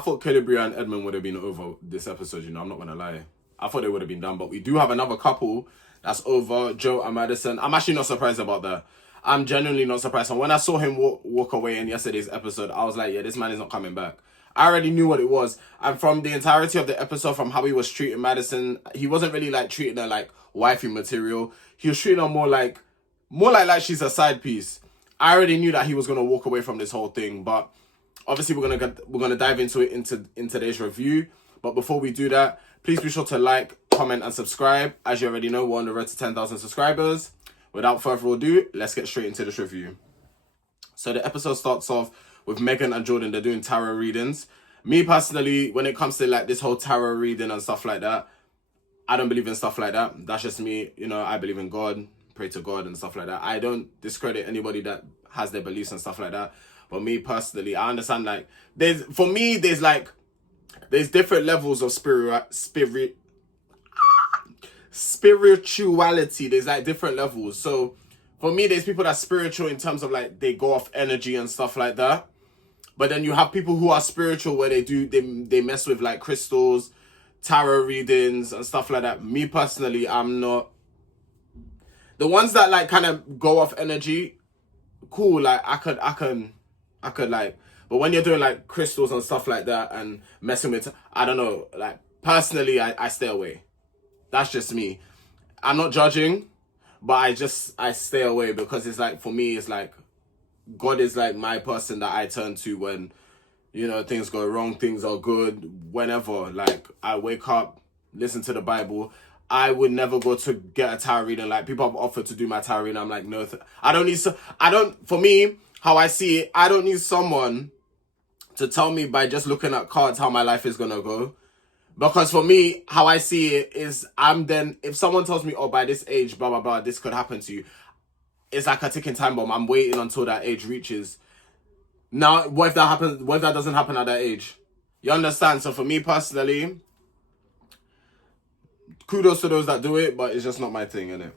I thought Calibria and Edmond would have been over this episode, I'm not going to lie. I thought they would have been done, but we do have another couple that's over, Joe and Madison. I'm actually not surprised about that. I'm genuinely not surprised. And when I saw him walk away in yesterday's episode, I was like, yeah, this man is not coming back. I already knew what it was. And from the entirety of the episode, from how he was treating Madison, he wasn't really like treating her like wifey material. He was treating her more like she's a side piece. I already knew that he was going to walk away from this whole thing, but obviously we're gonna dive into it in today's review. But before we do that, please be sure to like, comment, and subscribe. As you already know, we're on the road to 10,000 subscribers. Without further ado, let's get straight into this review. So the episode starts off with Megan and Jordan. They're doing tarot readings. Me personally, when it comes to like this whole tarot reading and stuff like that, I don't believe in stuff like that. That's just me. I believe in God, pray to God and stuff like that. I don't discredit anybody that has their beliefs and stuff like that. But me personally, I understand like there's different levels of spirituality. There's like different levels. So for me, there's people that's spiritual in terms of like they go off energy and stuff like that. But then you have people who are spiritual where they mess with like crystals, tarot readings and stuff like that. Me personally, I'm not. The ones that like kind of go off energy, cool. Like I could like, but when you're doing like crystals and stuff like that and messing with, I don't know, like personally, I stay away. That's just me. I'm not judging, but I stay away because it's like, for me, it's like, God is like my person that I turn to when, things go wrong, things are good, whenever. Like, I wake up, listen to the Bible. I would never go to get a tarot reading. Like, people have offered to do my tarot reading. I'm like, no, for me, how I see it, I don't need someone to tell me by just looking at cards how my life is going to go. Because for me, how I see it is if someone tells me, oh, by this age, blah, blah, blah, this could happen to you, it's like a ticking time bomb. I'm waiting until that age reaches. Now, what if that happens? What if that doesn't happen at that age? You understand? So for me personally, kudos to those that do it, but it's just not my thing, innit?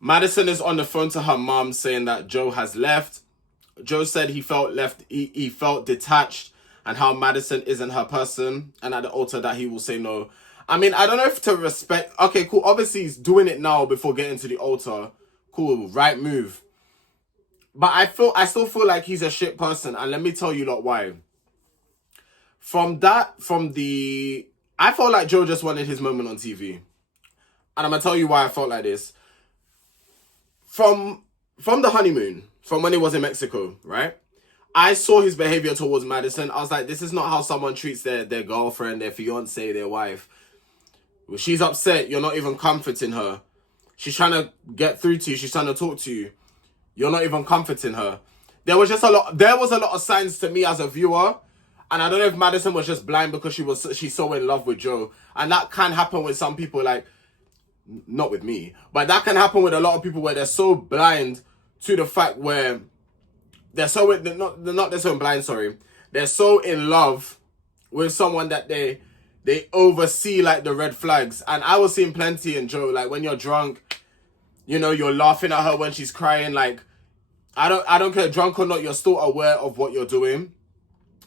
Madison is on the phone to her mom saying that Joe has left. Joe said he felt left, he felt detached, and how Madison isn't her person, and at the altar that he will say no. I mean, I don't know if to respect. Okay, cool. Obviously, he's doing it now before getting to the altar. Cool, right move. But I still feel like he's a shit person, and let me tell you lot why. I felt like Joe just wanted his moment on TV, and I'm gonna tell you why I felt like this. From the honeymoon, from when he was in Mexico, right? I saw his behavior towards Madison. I was like, this is not how someone treats their girlfriend, their fiance, their wife. When she's upset, you're not even comforting her. She's trying to get through to you. She's trying to talk to you. You're not even comforting her. There was a lot of signs to me as a viewer. And I don't know if Madison was just blind because she's so in love with Joe. And that can happen with some people, like, not with me, but that can happen with a lot of people where they're so blind to the fact where they're so blind, sorry. They're so in love with someone that they oversee like the red flags. And I was seeing plenty in Joe, like when you're drunk, you're laughing at her when she's crying. Like, I don't care, drunk or not, you're still aware of what you're doing.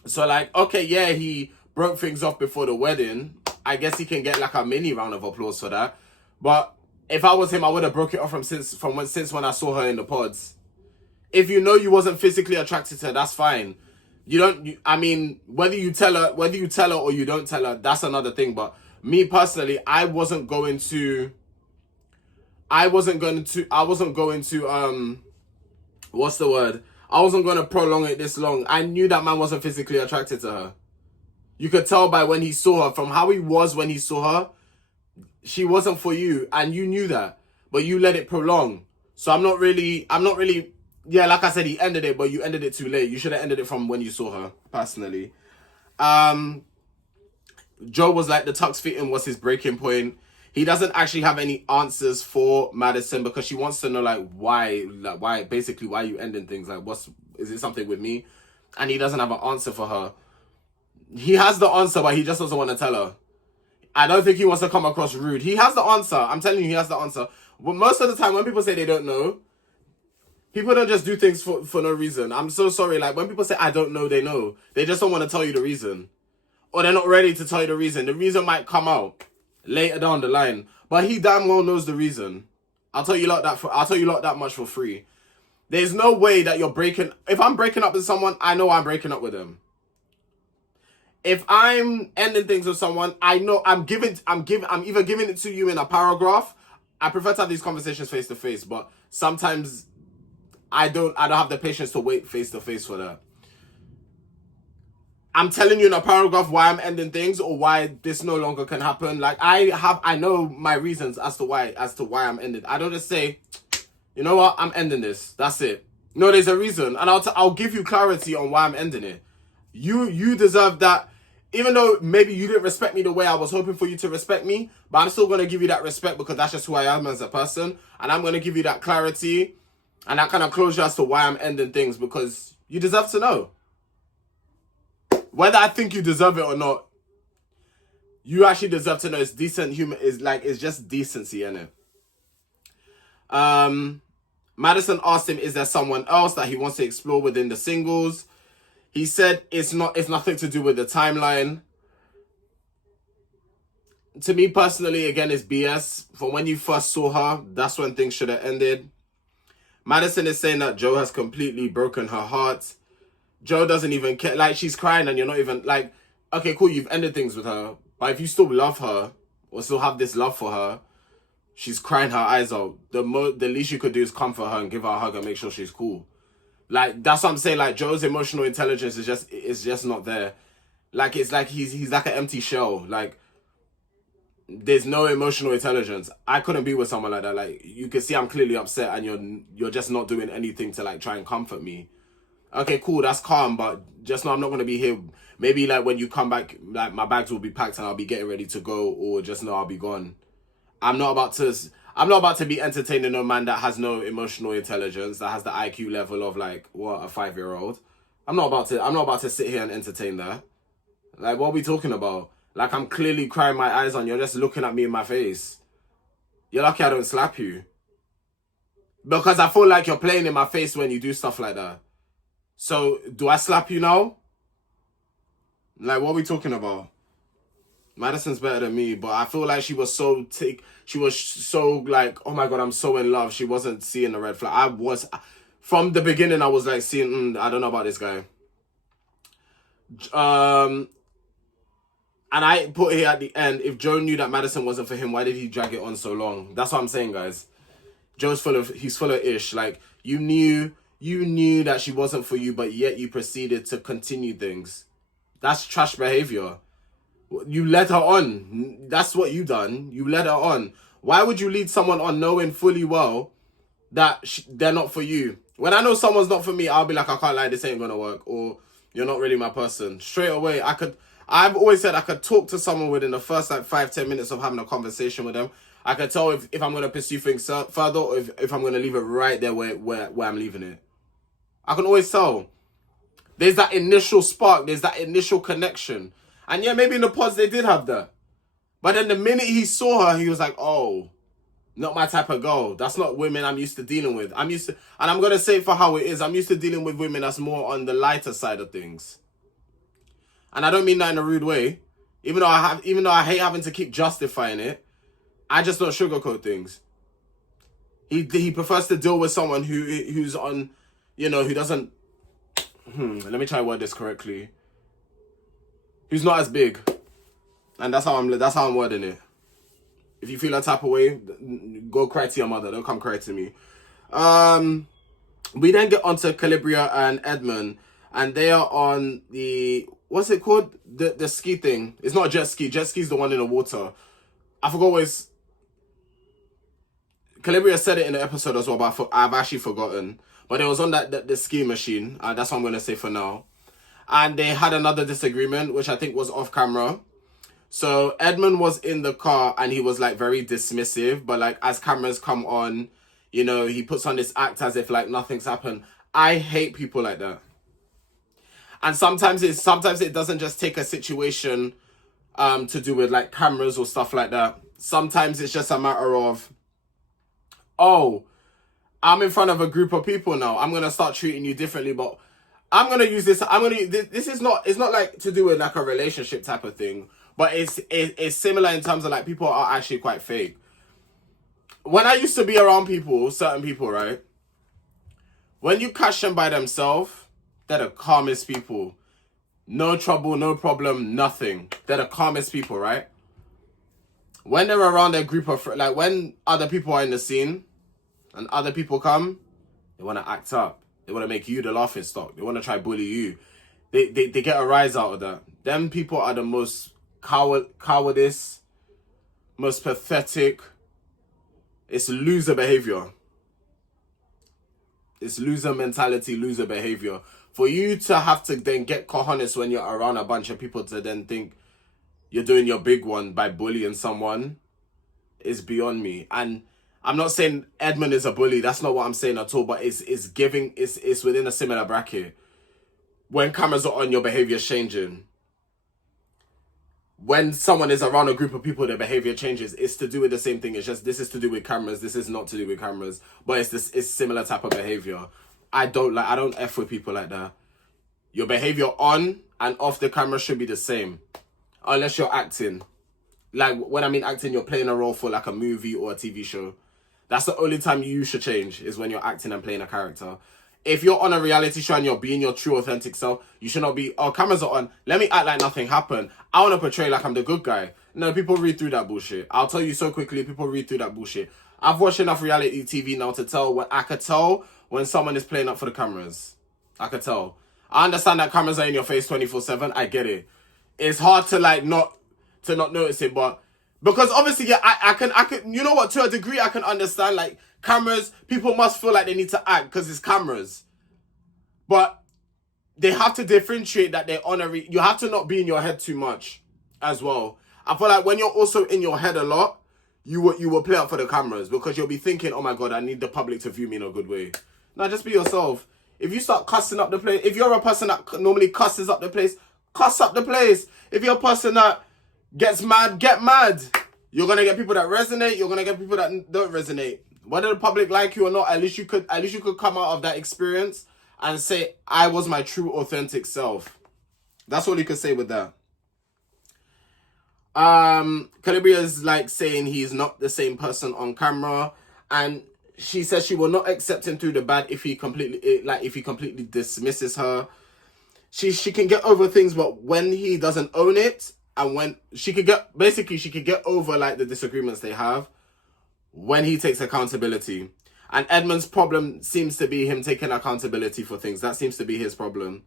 So like, okay, yeah, he broke things off before the wedding. I guess he can get like a mini round of applause for that. But if I was him, I would have broke it off since when I saw her in the pods. If you wasn't physically attracted to her, that's fine. Whether you tell her or you don't tell her, that's another thing. But me personally, I wasn't going to what's the word? I wasn't going to prolong it this long. I knew that man wasn't physically attracted to her. You could tell by when he saw her, from how he was when he saw her, she wasn't for you, and you knew that, but you let it prolong. So I'm not really, yeah, like I said, he ended it, but you ended it too late. You should have ended it from when you saw her, personally. Joe was like, the tux fitting was his breaking point. He doesn't actually have any answers for Madison because she wants to know, like, why you ending things? Like, is it something with me? And he doesn't have an answer for her. He has the answer, but he just doesn't want to tell her. I don't think he wants to come across rude. He has the answer. I'm telling you, he has the answer. But most of the time, when people say they don't know, People don't just do things for no reason. I'm so sorry. Like, when people say, I don't know, they know. They just don't want to tell you the reason. Or they're not ready to tell you the reason. The reason might come out later down the line. But he damn well knows the reason. I'll tell you that much for free. There's no way that you're breaking... If I'm breaking up with someone, I know I'm breaking up with them. If I'm ending things with someone, I know I'm either giving it to you in a paragraph. I prefer to have these conversations face to face, but sometimes I don't have the patience to wait face to face for that. I'm telling you in a paragraph why I'm ending things or why this no longer can happen. Like, I know my reasons as to why I'm ending. I don't just say, you know what, I'm ending this. That's it. No, there's a reason, and I'll give you clarity on why I'm ending it. You deserve that. Even though maybe you didn't respect me the way I was hoping for you to respect me, but I'm still going to give you that respect because that's just who I am as a person. And I'm going to give you that clarity and that kind of closure as to why I'm ending things because you deserve to know. Whether I think you deserve it or not, you actually deserve to know. It's decent human. It's just decency, innit? Madison asked him, is there someone else that he wants to explore within the singles? He said it's nothing to do with the timeline. To me personally, again, it's BS. From when you first saw her, that's when things should have ended. Madison is saying that Joe has completely broken her heart. Joe doesn't even care. Like, she's crying and you're not even like, okay, cool, you've ended things with her. But if you still love her or still have this love for her, she's crying her eyes out. The least you could do is comfort her and give her a hug and make sure she's cool. Like, that's what I'm saying. Like, Joe's emotional intelligence is just not there. Like, it's like he's like an empty shell. Like, there's no emotional intelligence. I couldn't be with someone like that. Like, you can see I'm clearly upset and you're just not doing anything to like try and comfort me. Okay, cool, that's calm, but just know I'm not gonna be here. Maybe like when you come back, like my bags will be packed and I'll be getting ready to go, or just know I'll be gone. I'm not about to be entertaining a man that has no emotional intelligence, that has the IQ level of like what, a 5-year-old. I'm not about to sit here and entertain that. Like, what are we talking about? Like, I'm clearly crying my eyes on, you're just looking at me in my face. You're lucky I don't slap you. Because I feel like you're playing in my face when you do stuff like that. So, do I slap you now? Like, what are we talking about? Madison's better than me, but I feel like she was so like, oh my God, I'm so in love. She wasn't seeing the red flag. From the beginning, I was like seeing, I don't know about this guy. And I put here at the end, if Joe knew that Madison wasn't for him, why did he drag it on so long? That's what I'm saying, guys. He's full of ish. Like, you knew that she wasn't for you, but yet you proceeded to continue things. That's trash behavior. You led her on. That's what you done. You led her on. Why would you lead someone on knowing fully well that they're not for you? When I know someone's not for me, I'll be like, I can't lie, this ain't gonna work, or you're not really my person. Straight away, I've always said I could talk to someone within the first like 5-10 minutes of having a conversation with them. I could tell if I'm gonna pursue things further, or if I'm gonna leave it right there where I'm leaving it. I can always tell. There's that initial spark. There's that initial connection. And yeah, maybe in the pods they did have that. But then the minute he saw her, he was like, oh, not my type of girl. That's not women I'm used to dealing with. And I'm going to say it for how it is. I'm used to dealing with women that's more on the lighter side of things. And I don't mean that in a rude way. Even though I hate having to keep justifying it, I just don't sugarcoat things. He prefers to deal with someone who's on, who doesn't, let me try to word this correctly. Who's not as big. And that's how I'm wording it. If you feel that type of way, go cry to your mother. Don't come cry to me. We then get onto Calibria and Edmond. And they are on the, what's it called? The ski thing. It's not a jet ski. Jet ski's the one in the water. I forgot what it's... Calibria said it in the episode as well, but I've actually forgotten. But it was on the ski machine. That's what I'm going to say for now. And they had another disagreement, which I think was off camera. So Edmond was in the car and he was like very dismissive. But like as cameras come on, he puts on this act as if like nothing's happened. I hate people like that. And sometimes it doesn't just take a situation to do with like cameras or stuff like that. Sometimes it's just a matter of, oh, I'm in front of a group of people now. I'm gonna start treating you differently, but I'm gonna use this. This is not. It's not like to do with like a relationship type of thing, but it's similar in terms of like people are actually quite fake. When I used to be around people, certain people, right? When you catch them by themselves, they're the calmest people. No trouble, no problem, nothing. They're the calmest people, right? When they're around their group of like when other people are in the scene and other people come, they want to act up. They want to make you the laughing stock. They want to try bully you. They get a rise out of that. Them people are the most cowardice, most pathetic. It's loser behavior. It's loser mentality, loser behavior. For you to have to then get cojones when you're around a bunch of people to then think you're doing your big one by bullying someone is beyond me. And I'm not saying Edmond is a bully. That's not what I'm saying at all. But it's within a similar bracket. When cameras are on, your behavior changing. When someone is around a group of people, their behavior changes. It's to do with the same thing. It's just this is to do with cameras. This is not to do with cameras. But it's similar type of behavior. I don't F with people like that. Your behavior on and off the camera should be the same. Unless you're acting. Like, when I mean acting, you're playing a role for like a movie or a TV show. That's the only time you should change, is when you're acting and playing a character. If you're on a reality show and you're being your true, authentic self, you should not be, oh, cameras are on, let me act like nothing happened. I want to portray like I'm the good guy. No, people read through that bullshit. I'll tell you so quickly, people read through that bullshit. I've watched enough reality TV now to tell I could tell when someone is playing up for the cameras. I could tell. I understand that cameras are in your face 24/7. I get it. It's hard to like not notice it, but because obviously, yeah, I can, you know what, to a degree, I can understand, like, cameras, people must feel like they need to act because it's cameras. But they have to differentiate that they're on you have to not be in your head too much as well. I feel like when you're also in your head a lot, you will play up for the cameras because you'll be thinking, oh my God, I need the public to view me in a good way. No, just be yourself. If you start cussing up the place, if you're a person that normally cusses up the place, cuss up the place. If you're a person that gets mad, get mad. You're gonna get people that resonate. You're gonna get people that don't resonate. Whether the public like you or not, at least you could come out of that experience and say, I was my true, authentic self. That's all you could say with that. Calabria is like saying he's not the same person on camera, and she says she will not accept him through the bad if he completely dismisses her. She can get over things, but when he doesn't own it, and when she could get over like the disagreements they have when he takes accountability. And Edmond's problem seems to be him taking accountability for things. That seems to be his problem.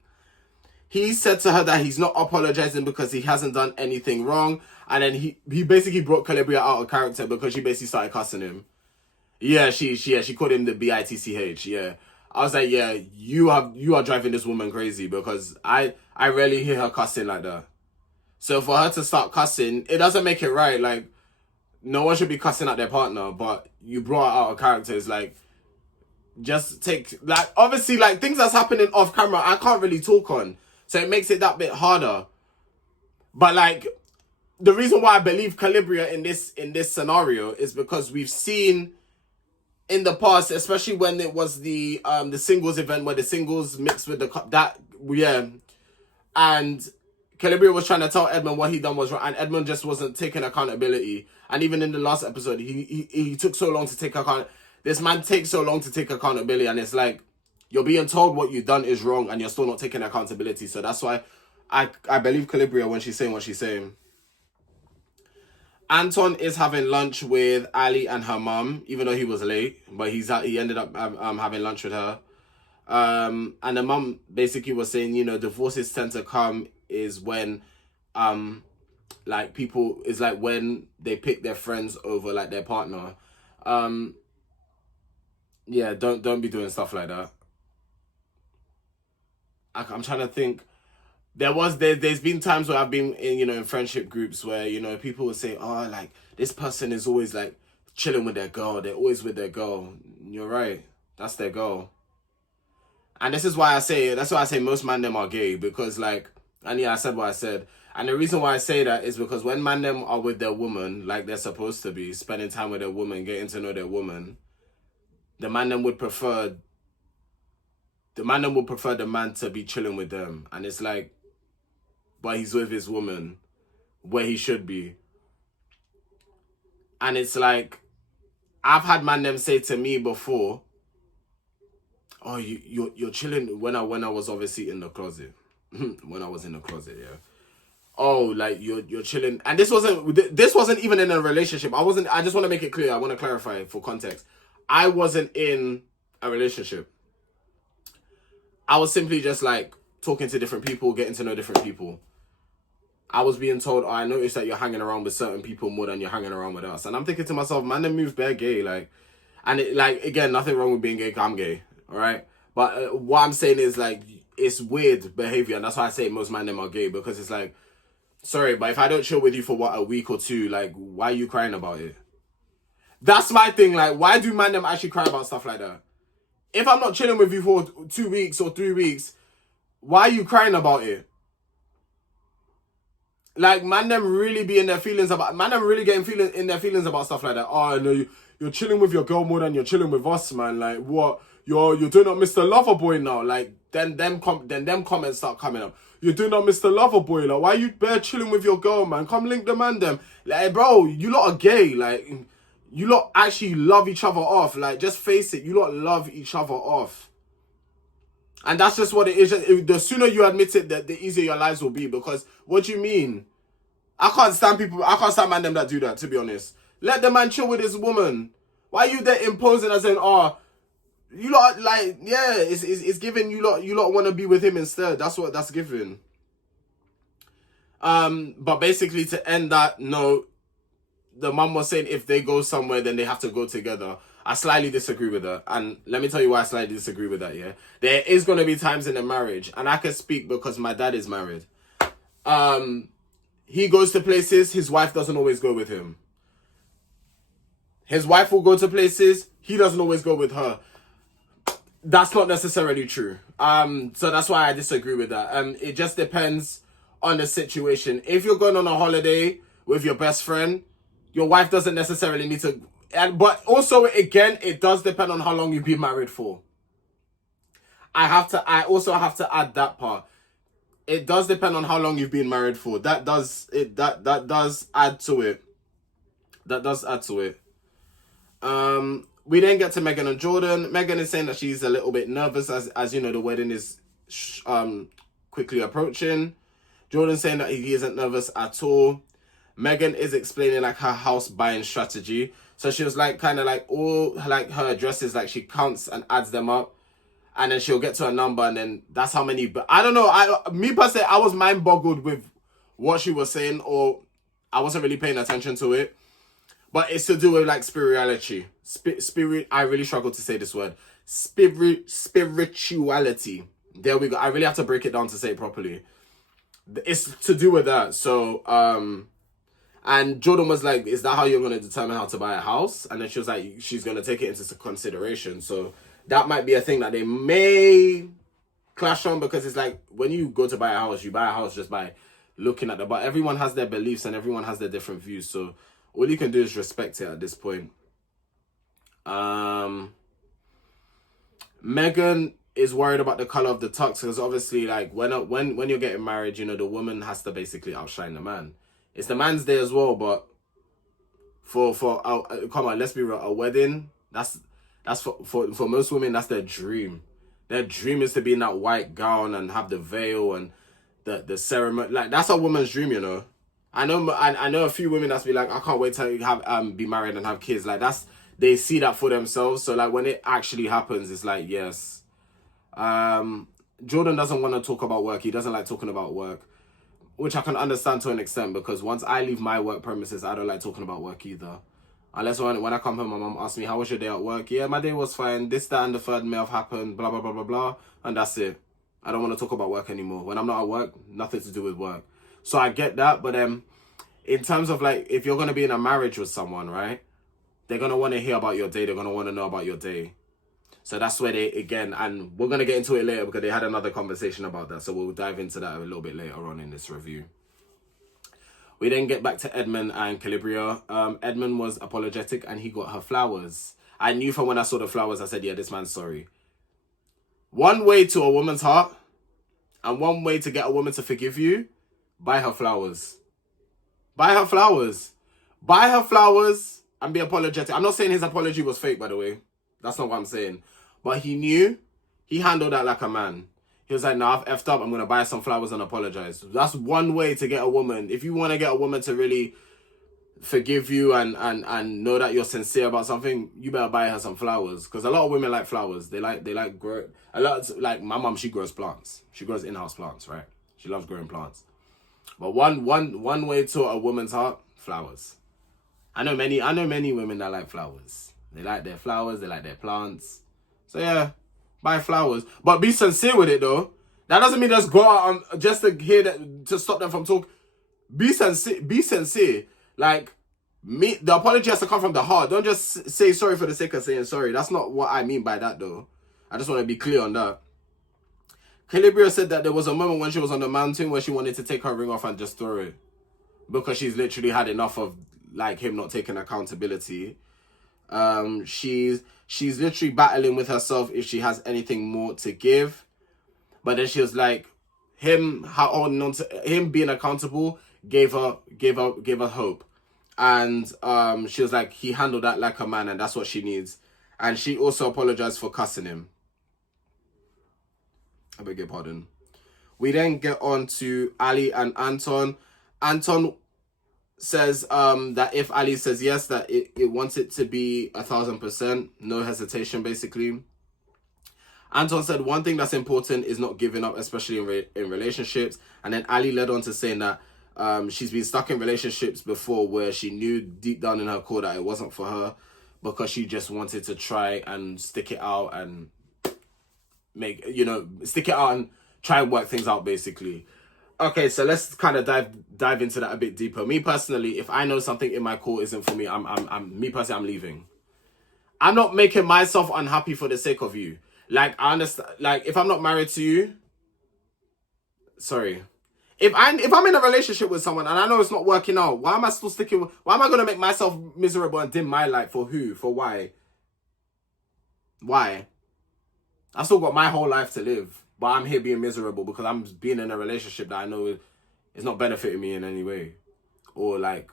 He said to her that he's not apologizing because he hasn't done anything wrong. And then he basically brought Calabria out of character because she basically started cussing him. Yeah, she called him the bitch. Yeah. I was like, yeah, you are driving this woman crazy because I rarely hear her cussing like that. So for her to start cussing, it doesn't make it right. Like, no one should be cussing at their partner, but you brought out a character. It's like, just take, like, obviously, like, things that's happening off camera, I can't really talk on. So it makes it that bit harder. But, like, the reason why I believe Calabria in this scenario is because we've seen in the past, especially when it was the singles event where the singles mixed with and Calabria was trying to tell Edmond what he done was wrong, and Edmond just wasn't taking accountability. And even in the last episode, he took so long to take account. This man takes so long to take accountability, and it's like you're being told what you've done is wrong, and you're still not taking accountability. So that's why I believe Calabria when she's saying what she's saying. Anton is having lunch with Ali and her mum, even though he was late, but he ended up having lunch with her. And the mum basically was saying, you know, divorces tend to come is when like people is like when they pick their friends over like their partner. Yeah, don't be doing stuff like that. I'm trying to think. There's been times where I've been in, you know, in friendship groups where, you know, people will say, oh, like, this person is always like chilling with their girl. They're always with their girl. You're right. That's their girl. And that's why I say most man them are gay, because like, and yeah, I said what I said. And the reason why I say that is because when man them are with their woman, like they're supposed to be, spending time with their woman, getting to know their woman, the man then would prefer the man to be chilling with them. And it's like, but he's with his woman where he should be. And it's like, I've had man them say to me before, oh, you're chilling when I was obviously in the closet. When I was in the closet, yeah. Oh, like you're chilling. And this wasn't even in a relationship. I just want to make it clear. I want to clarify for context. I wasn't in a relationship. I was simply just like talking to different people, getting to know different people. I was being told, oh, I noticed that you're hanging around with certain people more than you're hanging around with us. And I'm thinking to myself, man, them moves bare gay. Like, and it, like, again, nothing wrong with being gay. I'm gay. All right. But what I'm saying is like, it's weird behavior. And that's why I say most man them are gay, because it's like, sorry, but if I don't chill with you for what, a week or two, like, why are you crying about it? That's my thing. Like, why do man them actually cry about stuff like that? If I'm not chilling with you for 2 weeks or 3 weeks, why are you crying about it? Like, man them really be in their feelings about, man them really getting in their feelings about stuff like that. Oh, no, you're chilling with your girl more than you're chilling with us, man. Like, what? You're doing up Mr. Loverboy now. Like, then them comments start coming up. You're doing up Mr. Loverboy. Like, why you bare chilling with your girl, man? Come link the man them. Like, bro, you lot are gay. Like, you lot actually love each other off. Like, just face it. You lot love each other off. And that's just what it is. The sooner you admit it, the easier your lives will be. Because, what do you mean? I can't stand man them that do that, to be honest. Let the man chill with his woman. Why are you there imposing and saying, oh, you lot, like, yeah, it's giving you lot want to be with him instead. That's what that's giving. But basically, to end that note, the mum was saying if they go somewhere, then they have to go together. I slightly disagree with that. And let me tell you why I slightly disagree with that, yeah? There is going to be times in a marriage, and I can speak because my dad is married. He goes to places, his wife doesn't always go with him. His wife will go to places, he doesn't always go with her. That's not necessarily true. So that's why I disagree with that. It just depends on the situation. If you're going on a holiday with your best friend, your wife doesn't necessarily need to... But also, again, it does depend on how long you've been married for. I also have to add that part. It does depend on how long you've been married for. That does add to it. That does add to it. We then get to Megan and Jordan. Megan is saying that she's a little bit nervous as you know, the wedding is quickly approaching. Jordan's saying that he isn't nervous at all. Megan is explaining like her house buying strategy. So she was like kind of like all like her addresses, like she counts and adds them up. And then she'll get to a number, and then that's how many. But I don't know. Me personally, I was mind boggled with what she was saying, or I wasn't really paying attention to it. But it's to do with like spirituality. Spirit. I really struggle to say this word. Spirituality. There we go. I really have to break it down to say it properly. It's to do with that. So, and Jordan was like, "Is that how you're going to determine how to buy a house?" And then she was like, "She's going to take it into consideration." So that might be a thing that they may clash on, because it's like when you go to buy a house, you buy a house just by looking at but everyone has their beliefs and everyone has their different views. So all you can do is respect it at this point. Megan is worried about the color of the tux, because obviously, like when you're getting married, you know, the woman has to basically outshine the man. It's the man's day as well, but for come on, let's be real, a wedding, that's for most women, that's their dream. Their dream is to be in that white gown and have the veil and the ceremony. Like, that's a woman's dream, you know. I know a few women that's be like, I can't wait to have be married and have kids. Like, they see that for themselves. So like when it actually happens, it's like, yes. Jordan doesn't want to talk about work. He doesn't like talking about work, which I can understand to an extent, because once I leave my work premises, I don't like talking about work either. Unless when I come home, my mom asks me, how was your day at work? Yeah, my day was fine. This, that, and the third may have happened, blah, blah, blah, blah, blah. And that's it. I don't want to talk about work anymore. When I'm not at work, nothing to do with work. So I get that. But in terms of like, if you're going to be in a marriage with someone, right? They're going to want to hear about your day. They're going to want to know about your day. So that's where they, again, and we're going to get into it later because they had another conversation about that. So we'll dive into that a little bit later on in this review. We then get back to Edmond and Calibria. Edmond was apologetic and he got her flowers. I knew from when I saw the flowers, I said, yeah, this man's sorry. One way to a woman's heart and one way to get a woman to forgive you, buy her flowers. Buy her flowers. Buy her flowers and be apologetic. I'm not saying his apology was fake, by the way. That's not what I'm saying. But he knew. He handled that like a man. He was like, nah, I've effed up. I'm going to buy some flowers and apologize. That's one way to get a woman. If you want to get a woman to really forgive you and know that you're sincere about something, you better buy her some flowers. Because a lot of women like flowers. They like grow. Like my mom, she grows plants. She grows in-house plants, right? She loves growing plants. But one way to a woman's heart, flowers. I know many women that like flowers. They like their flowers. They like their plants. So yeah, buy flowers. But be sincere with it though. That doesn't mean just go out and just to hear that, to stop them from talking. Be sincere. Be sincere. Like, the apology has to come from the heart. Don't just say sorry for the sake of saying sorry. That's not what I mean by that, though. I just want to be clear on that. Calibria said that there was a moment when she was on the mountain where she wanted to take her ring off and just throw it. Because she's literally had enough of, like, him not taking accountability. She's literally battling with herself if she has anything more to give. But then she was like, him holding on to him being accountable gave her hope. And she was like, he handled that like a man, and that's what she needs. And she also apologized for cussing him. I beg your pardon. We then get on to Ali and Anton. Anton says that if Ali says yes, that it wants it to be 1,000%, no hesitation, basically. Anton said one thing that's important is not giving up, especially in relationships. And then Ali led on to saying that she's been stuck in relationships before where she knew deep down in her core that it wasn't for her, because she just wanted to try and stick it out and stick it out and try and work things out, basically. Okay, so let's kind of dive into that a bit deeper. Me personally, if I know something in my core isn't for me, I'm leaving. I'm not making myself unhappy for the sake of you. Like, I understand, like, if I'm not married to you, sorry. If I'm in a relationship with someone and I know it's not working out, why am I still sticking with, why am I going to make myself miserable and dim my light for who? For why? Why? I've still got my whole life to live, but I'm here being miserable because I'm being in a relationship that I know is not benefiting me in any way. Or, like,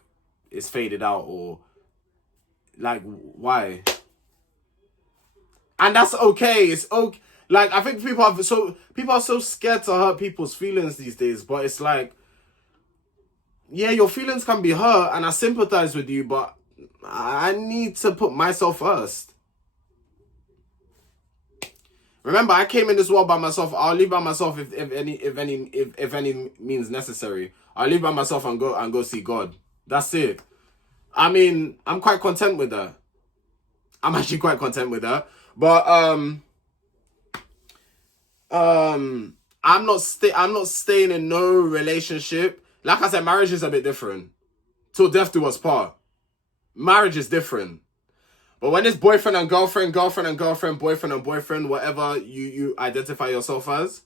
it's faded out, or, like, why? And that's okay. It's okay. Like, I think people are so scared to hurt people's feelings these days. But it's like, yeah, your feelings can be hurt, and I sympathize with you, but I need to put myself first. Remember, I came in this world by myself. I'll leave by myself if any means necessary. I'll leave by myself and go see God. That's it. I mean, I'm quite content with that. I'm actually quite content with that. But I'm not staying in no relationship. Like I said, marriage is a bit different. Till death do us part. Marriage is different. But when it's boyfriend and girlfriend, boyfriend and boyfriend, whatever you identify yourself as,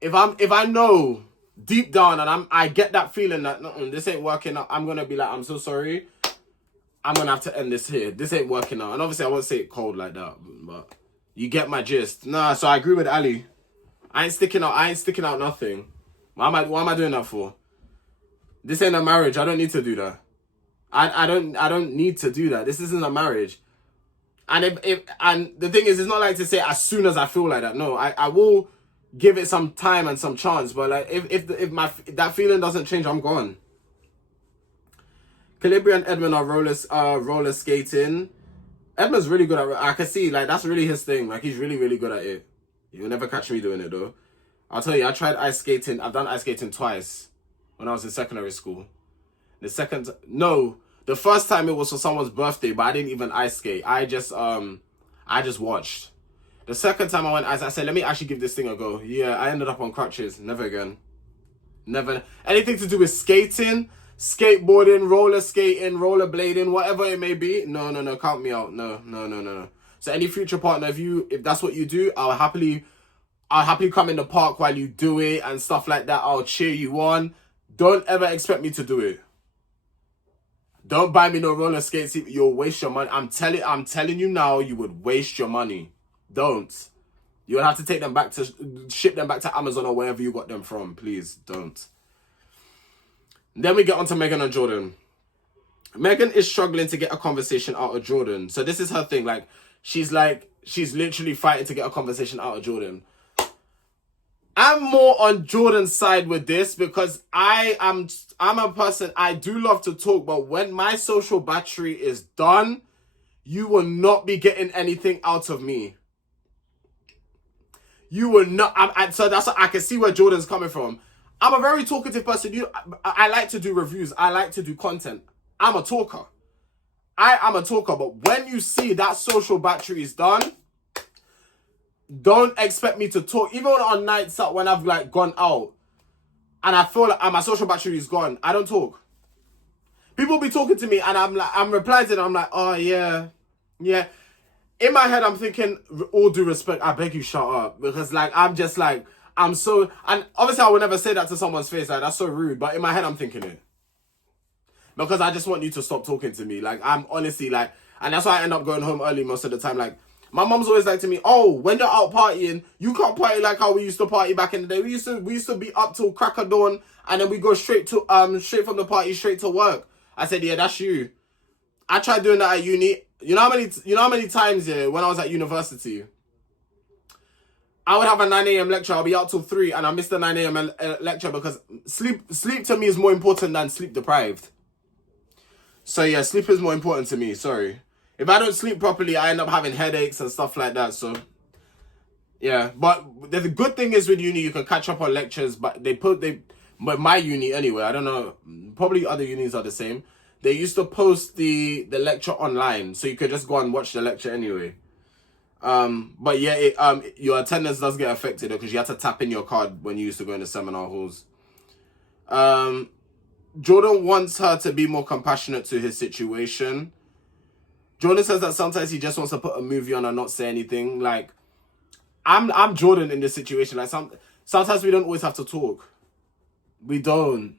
if I know deep down and I get that feeling that this ain't working out, I'm gonna be like, I'm so sorry. I'm going to have to end this here. This ain't working out. And obviously, I won't say it cold like that, but you get my gist. Nah, so I agree with Ali. I ain't sticking out nothing. Why am I doing that for? This ain't a marriage. I don't need to do that. I don't need to do that. This isn't a marriage. And and the thing is, it's not like to say as soon as I feel like that. No, I will give it some time and some chance. But like if that feeling doesn't change, I'm gone. Calibri and Edmond are roller skating. Edmond's really good at it. I can see, like, that's really his thing. Like, he's really, really good at it. You'll never catch me doing it, though. I'll tell you, I tried ice skating. I've done ice skating twice when I was in secondary school. The first time it was for someone's birthday, but I didn't even ice skate. I just watched. The second time I went ice, I said, let me actually give this thing a go. Yeah, I ended up on crutches. Never again. Never. Anything to do with skating, skateboarding, roller skating, roller blading, whatever it may be. No, count me out. No. So any future partner, if that's what you do, I'll happily come in the park while you do it and stuff like that. I'll cheer you on. Don't ever expect me to do it. Don't buy me no roller skates. You'll waste your money. I'm telling you now, you would waste your money. Don't. You'll have to ship them back to Amazon or wherever you got them from. Please don't. Then we get on to Megan and Jordan. Megan is struggling to get a conversation out of Jordan. So this is her thing. She's literally fighting to get a conversation out of Jordan. I'm more on Jordan's side with this because I'm a person, I do love to talk, but when my social battery is done, you will not be getting anything out of me. You will not. So that's what I can see where Jordan's coming from. I'm a very talkative person. I like to do reviews. I like to do content. I'm a talker. I am a talker, but when you see that social battery is done, don't expect me to talk. Even on nights out when I've gone out and I feel like my social battery is gone, I don't talk. People be talking to me and I'm replying to them. I'm like, oh yeah. In my head, I'm thinking, all due respect, I beg you shut up. Because I'm so, and obviously I would never say that to someone's face. That's so rude. But in my head, I'm thinking it. Because I just want you to stop talking to me. I'm honestly and that's why I end up going home early most of the time. My mom's always to me, oh, when you're out partying, you can't party like how we used to party back in the day. We used to be up till crack of dawn and then we go straight from the party straight to work. I said, yeah, that's you. I tried doing that at uni. You know how many times when I was at university, I would have a 9 a.m. lecture. I'll be out till 3 and I missed the 9 a.m. lecture because sleep to me is more important than sleep deprived. So yeah, sleep is more important to me. Sorry. If I don't sleep properly, I end up having headaches and stuff like that. So, yeah. But the good thing is with uni, you can catch up on lectures. But but my uni anyway, I don't know. Probably other unis are the same. They used to post the lecture online, so you could just go and watch the lecture anyway. But yeah, your attendance does get affected because you had to tap in your card when you used to go in the seminar halls. Jordan wants her to be more compassionate to his situation. Jordan says that sometimes he just wants to put a movie on and not say anything. I'm Jordan in this situation. Sometimes we don't always have to talk. We don't.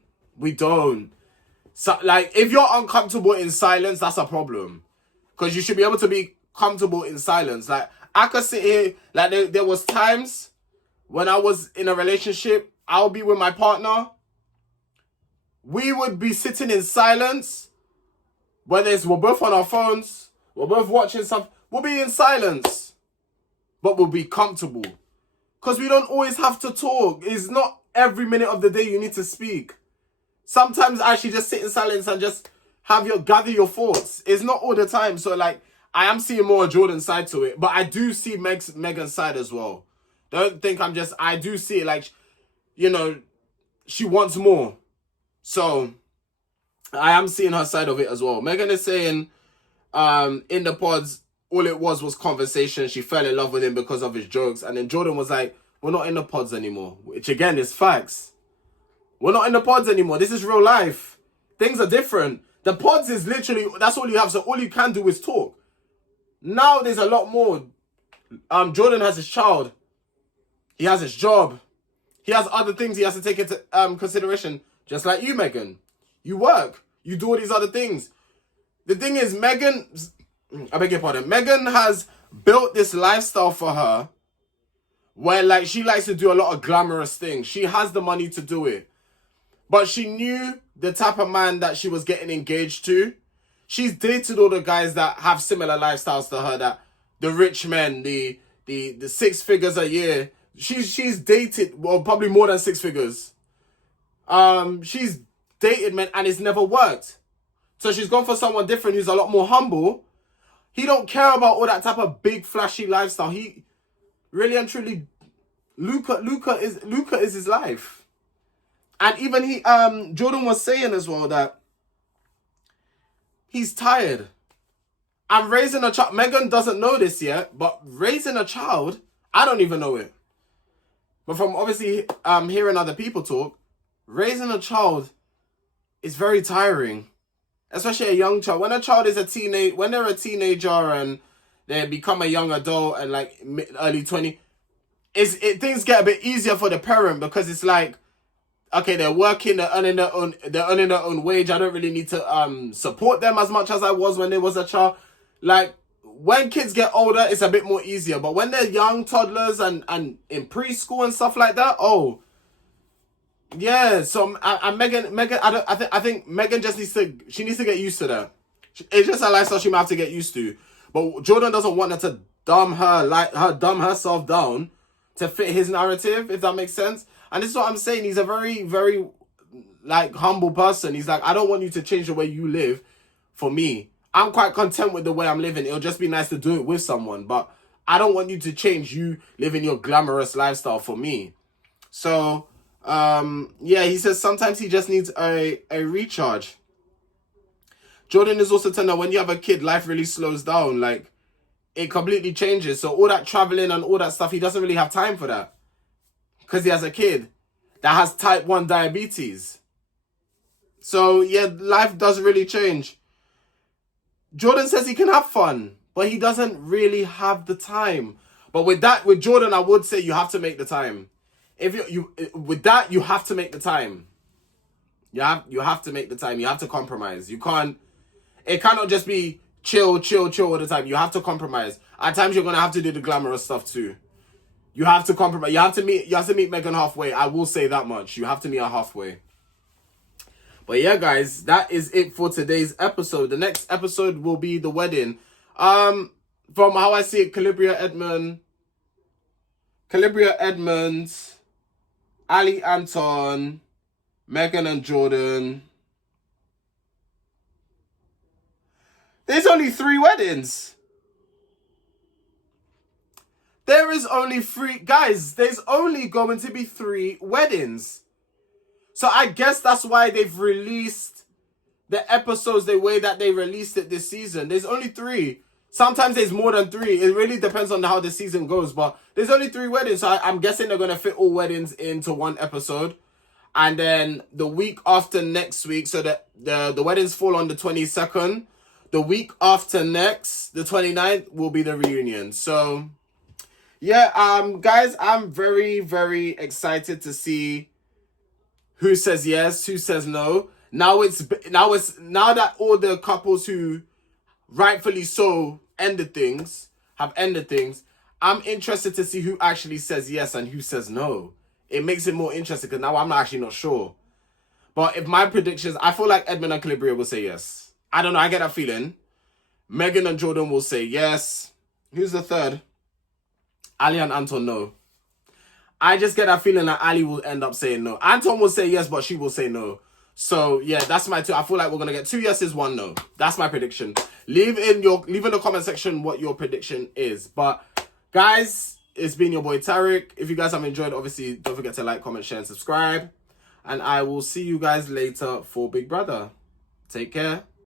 So, if you're uncomfortable in silence, that's a problem. Because you should be able to be comfortable in silence. I could sit here, there was times when I was in a relationship, I'll be with my partner. We would be sitting in silence. We're both on our phones, we're both watching something, we'll be in silence. But we'll be comfortable. Because we don't always have to talk. It's not every minute of the day you need to speak. Sometimes actually just sit in silence and just gather your thoughts. It's not all the time. So I am seeing more Jordan's side to it. But I do see Megan's side as well. Don't think I do see it she wants more. So I am seeing her side of it as well. Megan is saying in the pods, all it was conversation. She fell in love with him because of his jokes. And then Jordan was like, we're not in the pods anymore. Which again is facts. We're not in the pods anymore. This is real life. Things are different. The pods is literally, that's all you have. So all you can do is talk. Now there's a lot more. Jordan has his child. He has his job. He has other things he has to take into consideration. Just like you, Megan. You work. You do all these other things. The thing is, Megan has built this lifestyle for her where she likes to do a lot of glamorous things. She has the money to do it. But she knew the type of man that she was getting engaged to. She's dated all the guys that have similar lifestyles to her, that the rich men, the 6 figures a year. She's dated, well, probably more than 6 figures. She's dated men and it's never worked. So she's gone for someone different who's a lot more humble. He don't care about all that type of big flashy lifestyle. He really and truly, Luca is his life. And even Jordan was saying as well that he's tired. I'm raising a child. Megan doesn't know this yet, but raising a child, I don't even know it. But from obviously hearing other people talk, raising a child is very tiring. Especially a young child. When a child is when they're a teenager and they become a young adult and early 20, things get a bit easier for the parent because it's okay, they're working, they're earning their own wage. I don't really need to support them as much as I was when they was a child. Like, when kids get older, it's a bit more easier. But when they're young toddlers and in preschool and stuff like that, oh yeah. So Megan, I think Megan just needs to get used to that. It's just a lifestyle she might have to get used to. But Jordan doesn't want her to dumb herself down to fit his narrative, if that makes sense. And this is what I'm saying. He's a very, very, like, humble person. He's like, I don't want you to change the way you live for me. I'm quite content with the way I'm living. It'll just be nice to do it with someone. But I don't want you to change you living your glamorous lifestyle for me. So, yeah, he says sometimes he just needs a recharge. Jordan is also telling her when you have a kid, life really slows down. Like, it completely changes. So all that traveling and all that stuff, he doesn't really have time for that. Because he has a kid that has type 1 diabetes. So, yeah, life does really change. Jordan says he can have fun, but he doesn't really have the time. But with Jordan, I would say you have to make the time. With that, you have to make the time. You have to make the time. You have to compromise. It cannot just be chill all the time. You have to compromise. At times, you're gonna have to do the glamorous stuff too. You have to compromise. You have to meet Megan halfway. I will say that much. You have to meet her halfway. But yeah, guys, that is it for today's episode. The next episode will be the wedding. From how I see it, Calibria Edmond, Ali Anton, Megan and Jordan. There's only 3 weddings. There is only 3. Guys, there's only going to be 3 weddings. So I guess that's why they've released the episodes the way that they released it this season. There's only 3. Sometimes there's more than 3. It really depends on how the season goes. But there's only 3 weddings. So I'm guessing they're going to fit all weddings into one episode. And then the week after next week, so the weddings fall on the 22nd. The week after next, the 29th, will be the reunion. So, yeah, guys, I'm very, very excited to see who says yes, who says no. Now that all the couples who rightfully so have ended things, I'm interested to see who actually says yes and who says no. It makes it more interesting because now I'm actually not sure. But if my predictions, I feel like Edmond and Calibria will say yes. I don't know, I get that feeling. Megan and Jordan will say yes. Who's the third? Ali and Anton, no. I just get that feeling that Ali will end up saying no. Anton will say yes, but she will say no. So, yeah, that's my 2. I feel like we're going to get 2 yeses, 1 no. That's my prediction. Leave in the comment section what your prediction is. But, guys, it's been your boy Tariq. If you guys have enjoyed, obviously, don't forget to like, comment, share, and subscribe. And I will see you guys later for Big Brother. Take care.